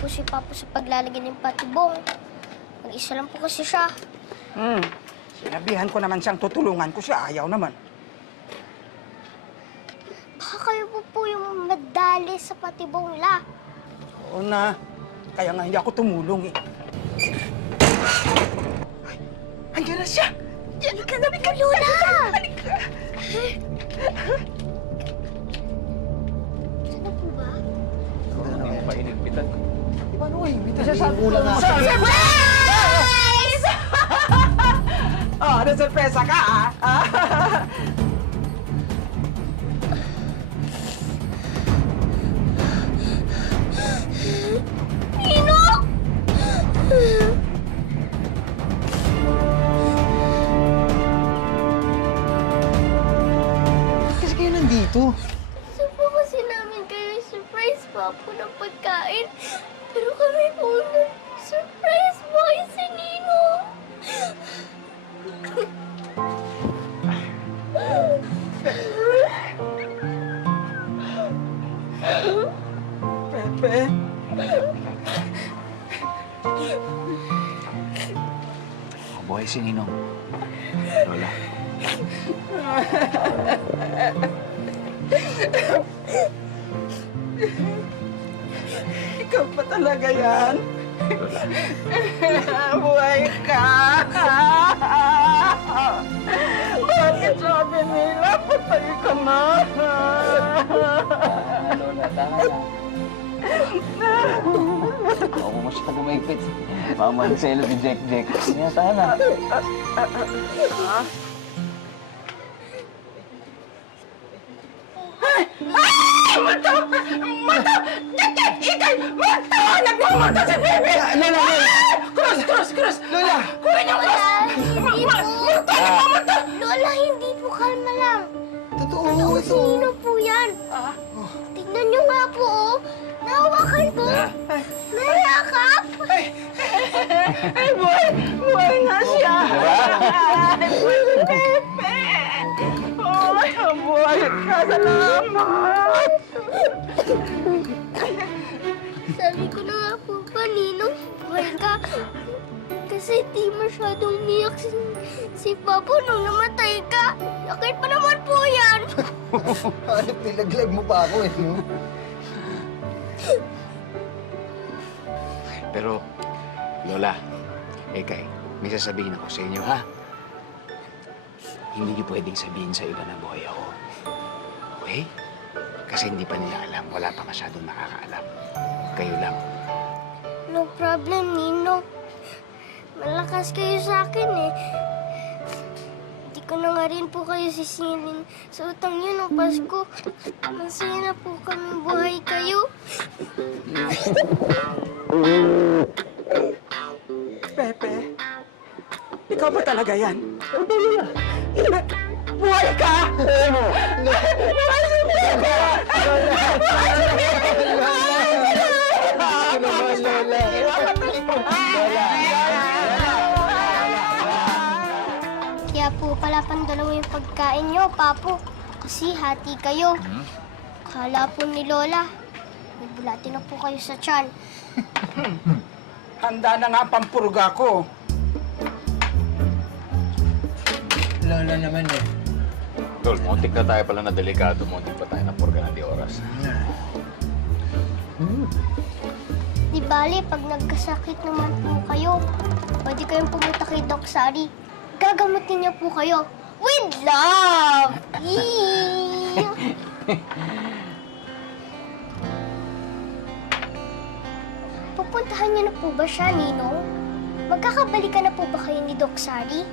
po si Papa sa paglalagay ng patibong. Mag-isa lang po kasi siya. Sinabihan ko naman siyang tutulungan ko siya. Ayaw naman. Baka kayo po yung madali sa patibong, La. Oo na. Kaya nga hindi ako tumulong eh. Ay, andiyan na siya! Halika na, Lola! Halika! Saan na po ba? Hindi mo pa inigpitan. Di ba ano eh? Sasabi ko lang nga. Surprise! Oh, nasurpresa ka ah! Nino! Kasi kayo nandito. Gusto po kasi namin kayo surprise pa po ng pagkain. Pero kami po surprise boy si Nino. Pepe? Mabuhay si Ninong. Lola. Ikaw pa talaga yan? Lola. Buhay ka! Bakit sabi nila patay ka na? Lola, tama na. Ako mo masyado maigpit. Mamanselo si Jack. Kaya sana. Mata! Ikay! Mata! Nagmamata si Bebe! Lola! Cross! Lola! Kunin yung cross! Hindi po. Mata! Lola, hindi po. Kalma lang. Totoo Si ito. Nino po yan. Tignan niyo nga po, oh. Nahawakan ko. Nayakap. Ay, buhay nga siya! Ay, buhay si Pepe! Ay, buhay ka! Salamat! Sabi ko na nga po pa, Ninong, buhay ka. Kasi di masyadong umiyak si Papa nung namatay ka. Yakit pa naman po yan. Hanip nilaglag mo pa ako eh. No? Pero, Lola, Ekay, may sasabihin ako sa inyo, ha? Hindi niyo pwedeng sabihin sa iba na buhay ako. Okay? Kasi hindi pa nila alam. Wala pa masyadong nakakaalam. Kayo lang. No problem, Ninong. Malakas kayo sa akin eh. Hindi ko na nga rin po kayo sisingilin sa utang niyo ng Pasko. Masaya na po kami buhay kayo. Pepe, ikaw ba talaga yan? Buhay ka! Buhay si Pepe! Buhay si Pepe! Kaya po pala pandalawa yung pagkain niyo, Papo. Kasi hati kayo. Kala po ni Lola, bubulati na po kayo sa tiyan. Handa na nga ang pampurga ko. Lola naman eh. Tol, muntik na tayo pala na delikado. Muntik pa tayo na purga ng di oras. Di bali, pag nagkasakit naman po kayo, pwede kayong pumunta kay Doc Sari. Gagamutin niya po kayo with love! Eee! Pupuntahan niyo na po ba siya, Ninong? Magkakabalikan na po ba kayo ni Doc Sari?